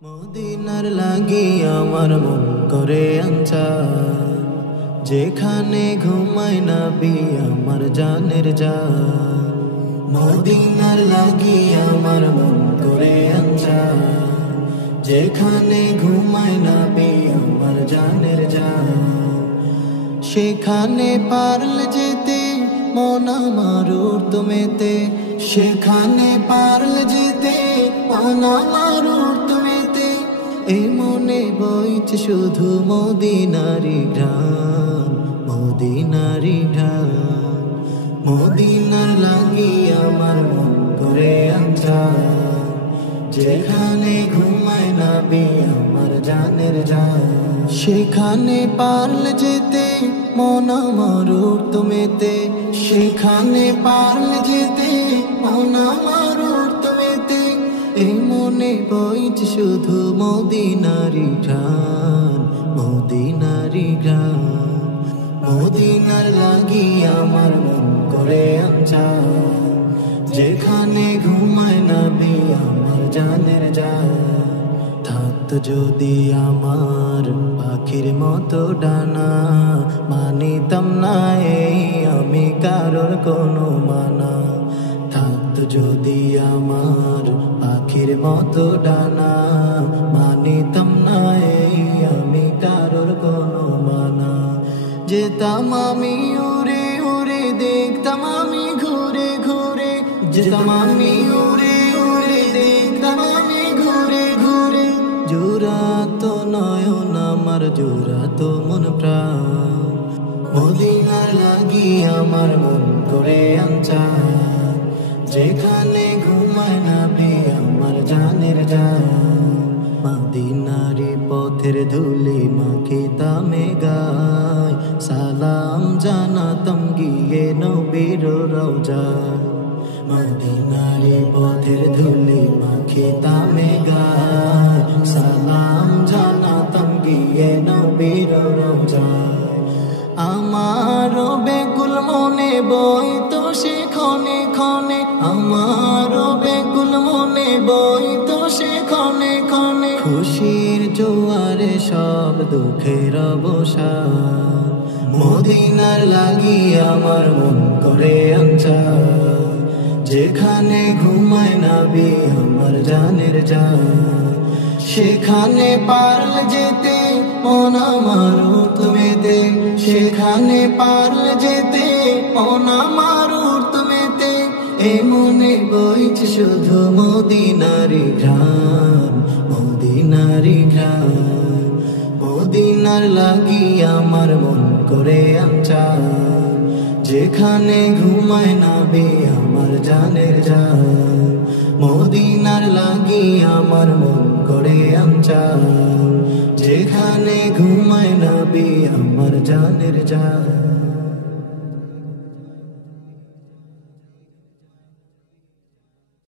মদিনার লাগি আমার মন করে আনচান, যেখানে ঘুমায় নবী আমার জানের জান। মদিনার লাগি আমার মন করে আনচান, যেখানে ঘুমায় নবী আমার জানের জান। সেখানে পারলে যেতে মন আমার উর্দমেতে, সেখানে পারলে যেতে মন আমার উর্দমেতে। এই মনে বইছে শুধু মদিনারি ঘ্রাণ, মদিনারি ঘ্রাণ। মদিনার লাগি আমার মন করে আনচান, যেখানে ঘুমায় নবী আমার জানের জান। সেখানে পারলে যেতে মন আমার উর্দমেতে, সেখানে পারলে যেতে মন আমার উর্দমেতে। এই মনে বইছে শুধু মদিনারি ঘ্রাণ, মদিনারি ঘ্রাণ। মদিনার লাগি আমার মন করে আনচান, যেখানে ঘুমায় নবী আমার জানের জান। থাকতো যদি আমার পাখির মতো ডানা, মানিতাম না এই আমি কারোর কোনো মানা। থাকতো যদি আমার পাখির মতো ডানা, মানিতাম না এই আমি কারোর কোনো মানা। যেতাম আমি উড়ে উড়ে, দেখতাম আমি ঘুরে ঘুরে। যেতাম আমি উড়ে উড়ে, দেখতাম আমি ঘুরে ঘুরে। জোড়াতো নয়ন আমার, জোড়াতো মন প্রাণ। মদিনার লাগি আমার মন করে আনচান, যেখানে ঘুমায় নবী আমার জানের জান। মদিনারি পথের ধুলি মাখিতামে গায়, সালাম জানাতাম গিয়ে নবীর রওজায়। মদিনারি পথের ধুলি মাখিতামে গায়, সালাম জানাতাম গিয়ে নবীর রওজায়। আমারও বেকুল মনে বইতো সে ক্ষণে ক্ষণে, আমারও বেকুল মনে বইতো সে ক্ষণে ক্ষণে। খুশির জোয়ারে সব দুঃখের অবসান, মদিনার লাগি আমার মন করে আনচান, যেখানে ঘুমায় নবী আমার জানের জান। সেখানে পারলে যেতে মন আমার উর্দমেতে, সেখানে পারলে যেতে মন আমার উর্দমেতে। এ মনে বইছে শুধু মদিনারি ঘ্রাণ, মদিনারি ঘ্রাণ। মদিনার লাগি আমার মন করে আনচান, যেখানে ঘুমায় নবী আমার জানের জান। মদিনার লাগি আমার মন করে আনচান, যেখানে ঘুমায় নবী আমার জানের জান।